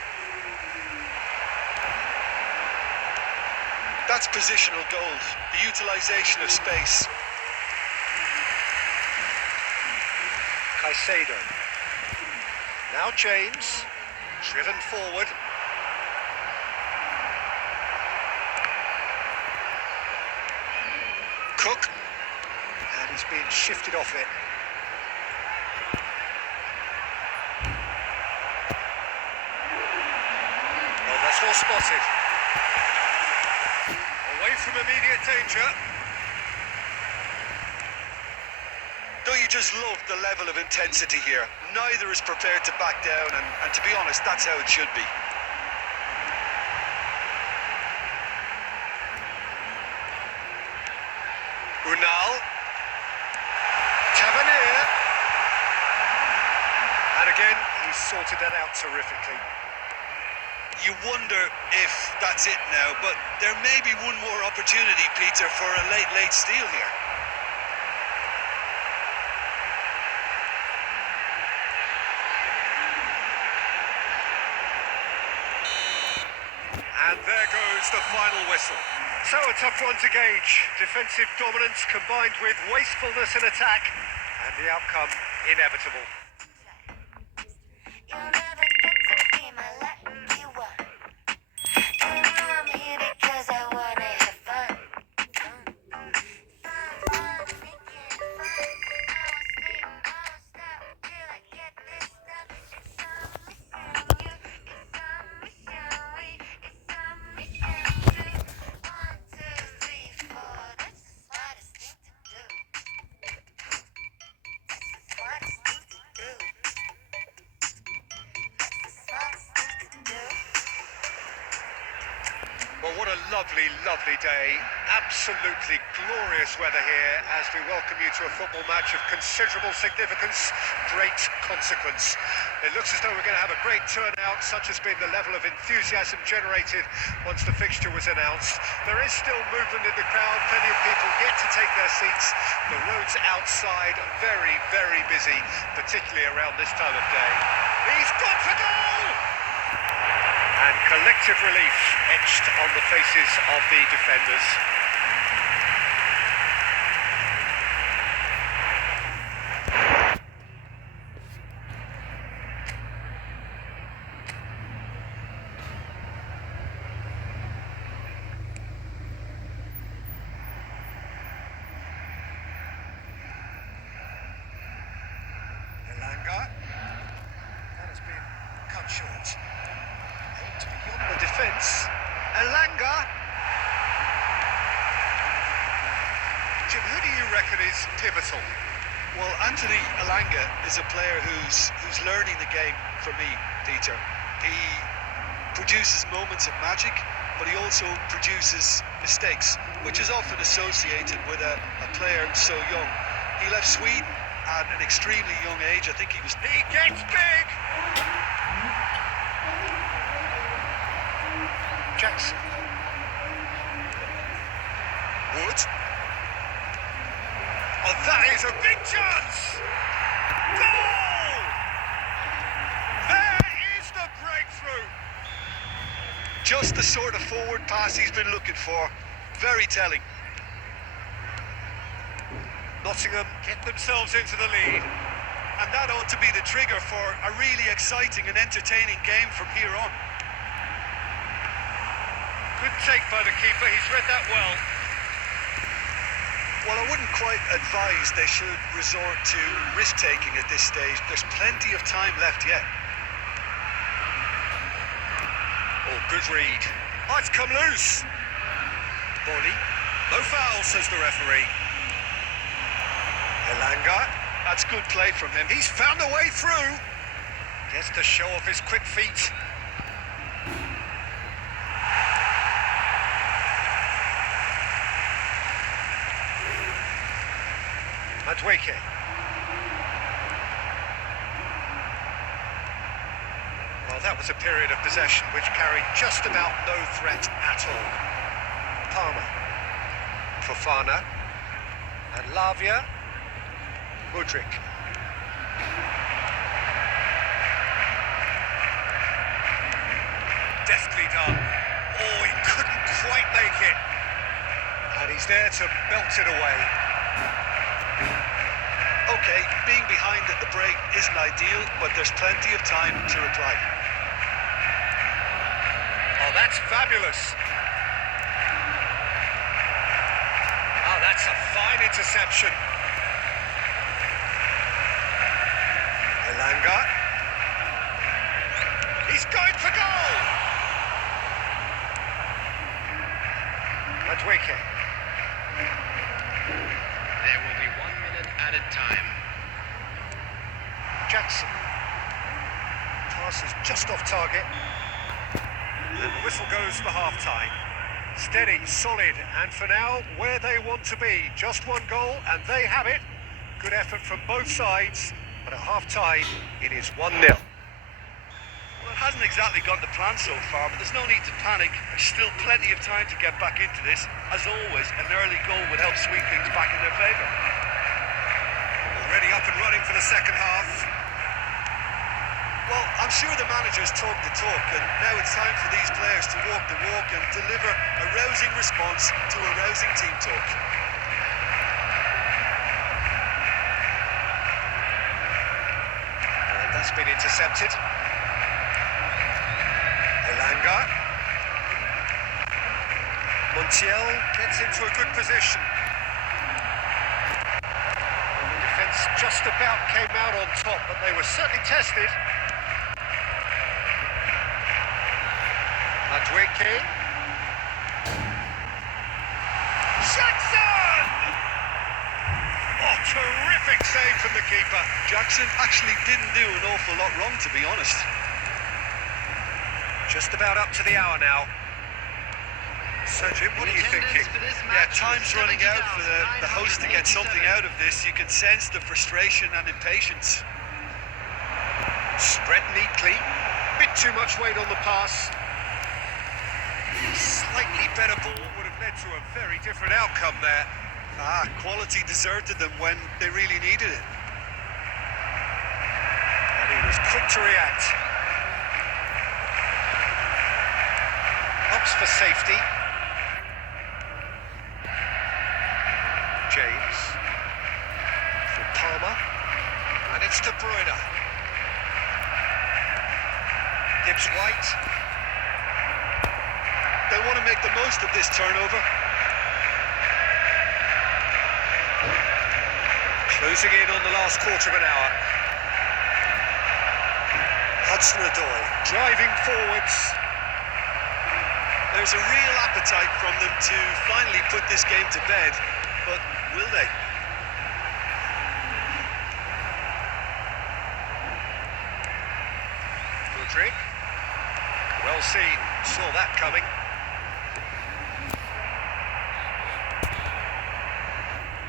That's positional gold, the utilisation of space. Caicedo. Now James, driven forward. Cook. And he's being shifted off it. Well, that's well spotted. Away from immediate danger. Don't you just love the level of intensity here? Neither is prepared to back down, and to be honest, that's how it should be. Unal. Tavernier. And again, he sorted that out terrifically. You wonder if that's it now, but there may be one more opportunity, Peter, for a late steal here. And there goes the final whistle. So a tough one to gauge. Defensive dominance combined with wastefulness in attack, and the outcome inevitable. You'll never get to be my lucky one. You know I'm here because I wanna have fun. Fun, making fun. I won't sleep, I won't stop till I get this stuff. It's a mission, you. It's a mission, we. It's a mission, true. 1, 2, 3, 4. That's the smartest thing to do. That's the smartest thing to do. Well, what a lovely, lovely day. Absolutely glorious weather here as we welcome you to a football match of considerable significance, great consequence. It looks as though we're going to have a great turnout, such has been the level of enthusiasm generated once the fixture was announced. There is still movement in the crowd, plenty of people yet to take their seats. The roads outside very, very busy, particularly around this time of day. He's gone for goal! And collective relief etched on the faces of the defenders. Elanga. That has been cut short. To beyond the defence. Elanga. Jim, who do you reckon is pivotal? Well, Anthony Elanga is a player who's learning the game for me, Peter. He produces moments of magic, but he also produces mistakes, which is often associated with a player so young. He left Sweden at an extremely young age. I think he was... He gets big! Jackson. Wood. Oh, that is a big chance! Goal! There is the breakthrough! Just the sort of forward pass he's been looking for. Very telling. Nottingham get themselves into the lead. And that ought to be the trigger for a really exciting and entertaining game from here on. Good take by the keeper, he's read that well. Well, I wouldn't quite advise they should resort to risk-taking at this stage. There's plenty of time left yet. Oh, good read. Oh, it's come loose. Body. No foul, says the referee. Elanga. That's good play from him. He's found a way through. Gets to show off his quick feet. Madueke. Well, that was a period of possession which carried just about no threat at all. Palmer. Fofana. And Lavia. Mudryk. Deftly done. Oh, he couldn't quite make it. And he's there to belt it away. Okay, being behind at the break isn't ideal, but there's plenty of time to reply. Oh, that's fabulous. Oh, that's a fine interception. Elanga. He's going for goal! Madueke. There will be 1 minute added time. Jackson. Pass is just off target. And the whistle goes for half-time. Steady, solid, and for now, where they want to be. Just one goal, and they have it. Good effort from both sides, but at half-time, it is 1-0. Well, it hasn't exactly gone to plan so far, but there's no need to panic. There's still plenty of time to get back into this. As always, an early goal would help swing things back in their favour. Already up and running for the second half. Well, I'm sure the managers talk the talk, and now it's time for these players to walk the walk and deliver a rousing response to a rousing team talk. And that's been intercepted. Elanga. Montiel gets into a good position. The defence just about came out on top, but they were certainly tested. Madueke. Jackson! Oh, terrific save from the keeper. Jackson actually didn't do an awful lot wrong, to be honest. Just about up to the hour now. So, Jim, what are you thinking? Yeah, time's running out for the host to get something out of this. You can sense the frustration and impatience. Spread neatly. Bit too much weight on the pass. Slightly better ball would have led to a very different outcome there. Quality deserted them when they really needed it. And he was quick to react. Ups for safety. James. For Palmer. And it's De Bruyne. Gibbs White. They want to make the most of this turnover. Closing in on the last quarter of an hour. Hudson-Odoi driving forwards. There's a real appetite from them to finally put this game to bed, but will they? Mudryk. Well seen, saw that coming.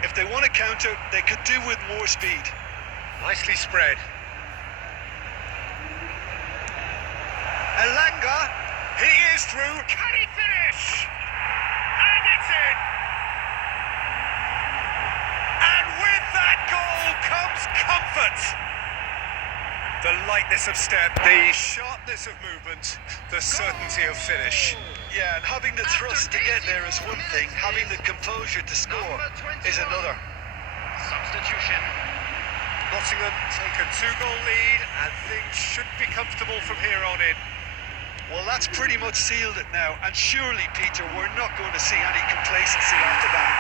If they want to counter, they could do with more speed. Nicely spread. Elanga, he is through. Can he finish? And it's in. And with that goal comes comfort. The lightness of step, the sharpness of movement, the certainty of finish. Yeah, and having the thrust to get there is one thing, having the composure to score is another. Substitution. Nottingham take a 2-goal lead and things should be comfortable from here on in. Well, that's pretty much sealed it now, and surely, Peter, we're not going to see any complacency after that.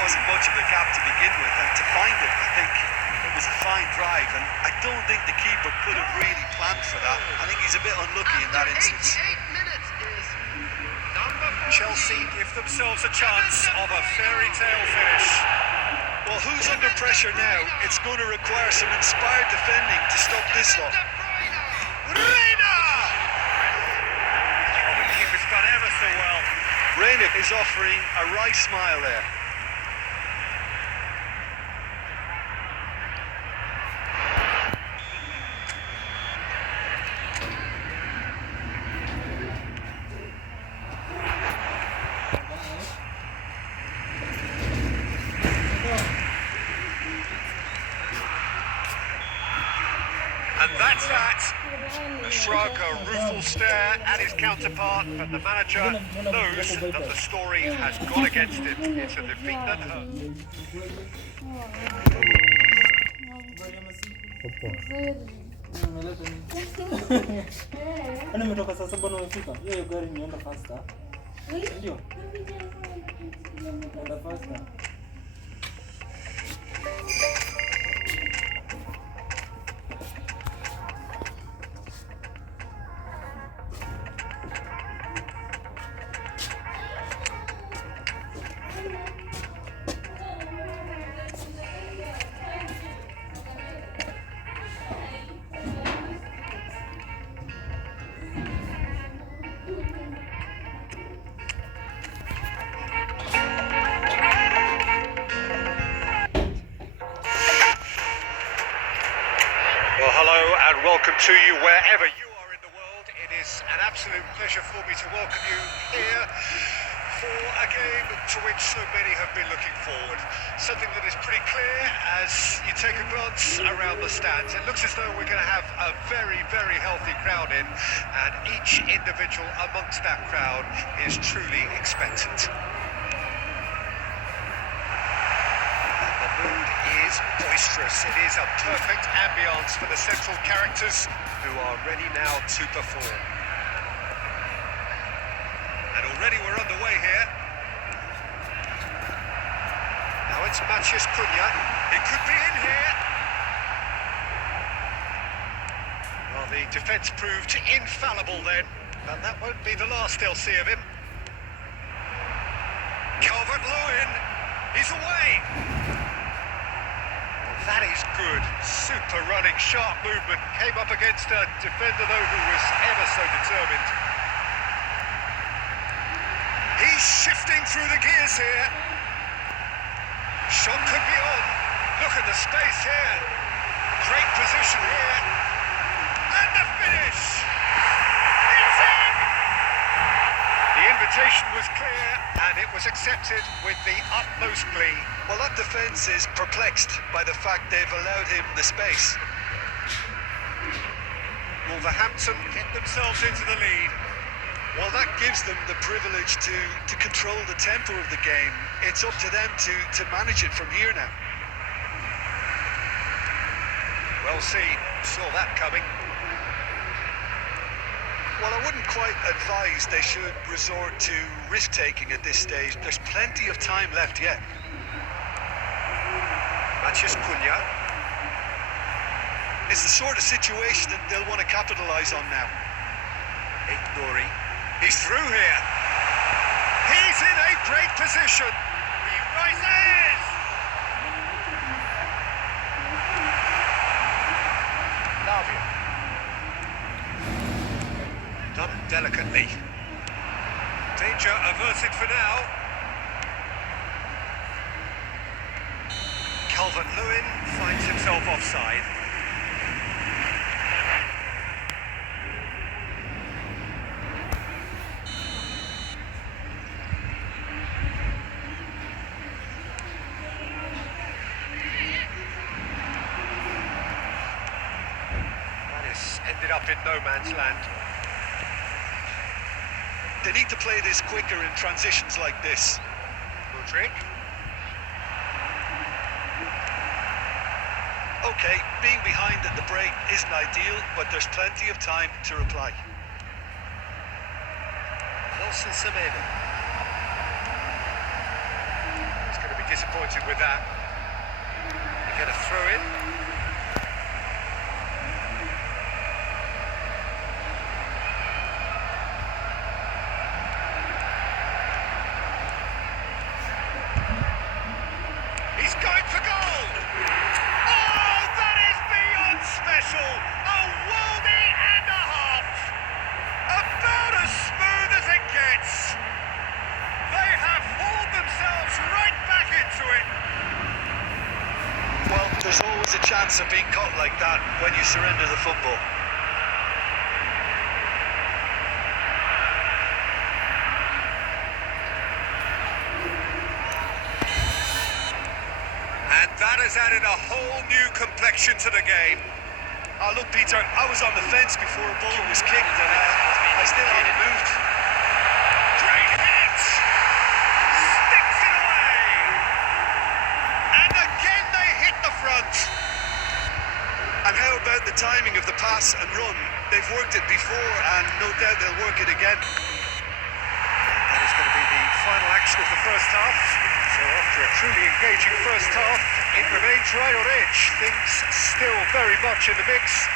wasn't much of a gap to begin with, and to find it, I think it was a fine drive, and I don't think the keeper could have really planned for that. I think he's a bit unlucky in that After instance. 88 minutes is number 14. Chelsea give themselves a chance of a fairy tale finish. Well, who's under pressure now? It's going to require some inspired defending to stop this lot. Reina! Oh, the keeper's done ever so well. Reina is offering a wry smile there. And that's that. A shrug, a rueful stare at his counterpart, but the manager knows that the story has gone against him. It's a defeat that hurts. Kwani umetoka saa 7 na umefika? Hiyo gari inaenda faster. Ndio. Inaenda faster. Well, hello and welcome to you wherever you are in the world. It is an absolute pleasure for me to welcome you here for a game to which so many have been looking forward. Something that is pretty clear as you take a glance around the stands. It looks as though we're going to have a very, very healthy crowd in, and each individual amongst that crowd is truly expectant. The mood is boisterous. It is a perfect ambience for the central characters who are ready now to perform. And already we're underway here. Now it's Maciej Cunha. It could be in here. Well, the defence proved infallible then, and that won't be the last they'll see of him. Calvert-Lewin, he's away. That is good. Super running, sharp movement. Came up against a defender, though, who was ever so determined. He's shifting through the gears here. Shot could be on. Look at the space here. Great position here. And the finish. It's in! The invitation was clear, and it was accepted with the utmost glee. Well, that defence is perplexed by the fact they've allowed him the space. Wolverhampton get themselves into the lead. Well, that gives them the privilege to control the tempo of the game. It's up to them to manage it from here now. Well seen, saw that coming. Well, I wouldn't quite advise they should resort to risk-taking at this stage. There's plenty of time left yet. Maciej Cunha. It's the sort of situation that they'll want to capitalise on now. Ignori. He's through here. He's in a great position. He rises. Lavia. Done delicately. Danger averted for now. Calvert-Lewin finds himself offside. That is ended up in no man's land. They need to play this quicker in transitions like this. Rodrigue. Okay, being behind at the break isn't ideal, but there's plenty of time to reply. Nelson Semedo. It's going to be disappointed with that. They get a throw in. He's going for goal! Oh, that is beyond special! A worldie and a half! About as smooth as it gets! They have hauled themselves right back into it! Well, there's always a chance of being caught like that when you surrender the football. And that has added a whole new complexion to the game. Oh, look, Peter, I was on the fence before a ball was kicked, and I still hadn't moved. Great hit! Sticks it away! And again they hit the front. And how about the timing of the pass and run? They've worked it before, and no doubt they'll work it again. That is going to be the final action of the first half. So after a truly engaging first half, it remains right on edge. Things still very much in the mix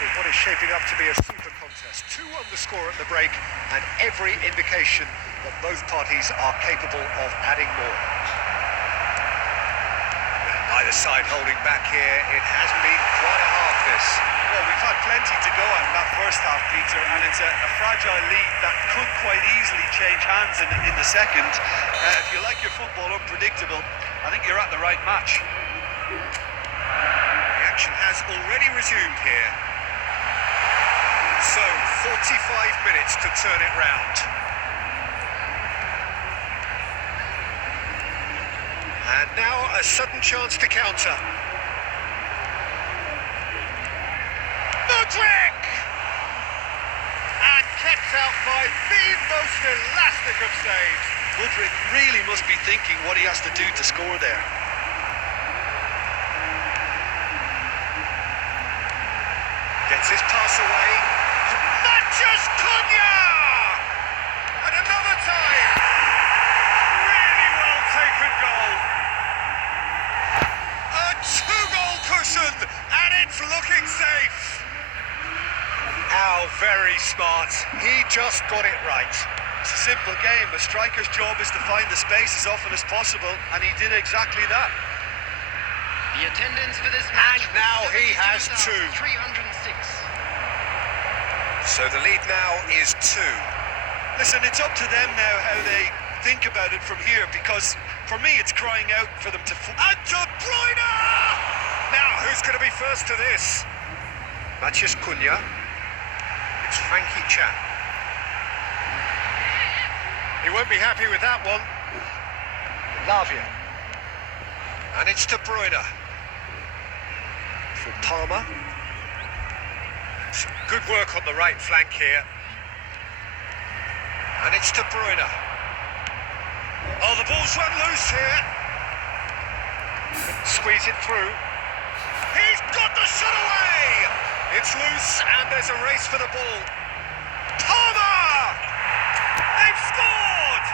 with what is shaping up to be a super contest. 2-1 the score at the break, and every indication that both parties are capable of adding more. Either side holding back here. It has been quite a half, this. Well, we've had plenty to go at in that first half, Peter, and it's a fragile lead that could quite easily change hands in the second. If you like your football unpredictable, I think you're at the right match. The action has already resumed here. So, 45 minutes to turn it round. And now a sudden chance to counter. Mudryk! And kept out by the most elastic of saves. Mudryk really must be thinking what he has to do to score there. Gets his pass away. Matches Cunha! And another time. Really well taken goal. A 2-goal cushion, and it's looking safe. How very smart. He just got it right. It's a simple game. A striker's job is to find the space as often as possible, and he did exactly that. The attendance for this match. And now he has 2. 306. So the lead now is 2. Listen, it's up to them now how they think about it from here, because for me it's crying out for them to... And De Bruyne! Now, who's going to be first to this? Matches Cunha. It's Frankie Chan. He won't be happy with that one. Lavia. And it's De Bruyne. For Palmer. Some good work on the right flank here. And it's De Bruyne. Oh, the ball's run loose here. Squeeze it through. He's got the shot away! It's loose, and there's a race for the ball. Palmer! They've scored!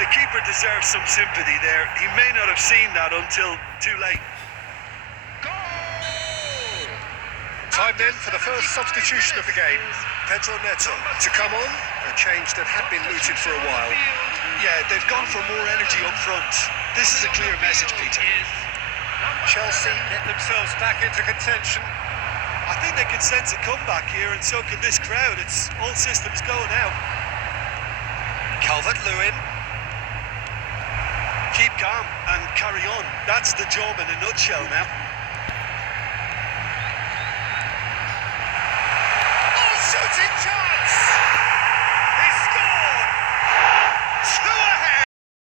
The keeper deserves some sympathy there. He may not have seen that until too late. Time then for the first substitution of the game. Pedro Neto to come on, a change that had been mooted for a while. Yeah, they've gone for more energy up front. This is a clear message, Peter. Chelsea get themselves back into contention. I think they can sense a comeback here, and so can this crowd. It's all systems go now. Calvert-Lewin. Keep calm and carry on. That's the job in a nutshell now. Oh, shooting chance!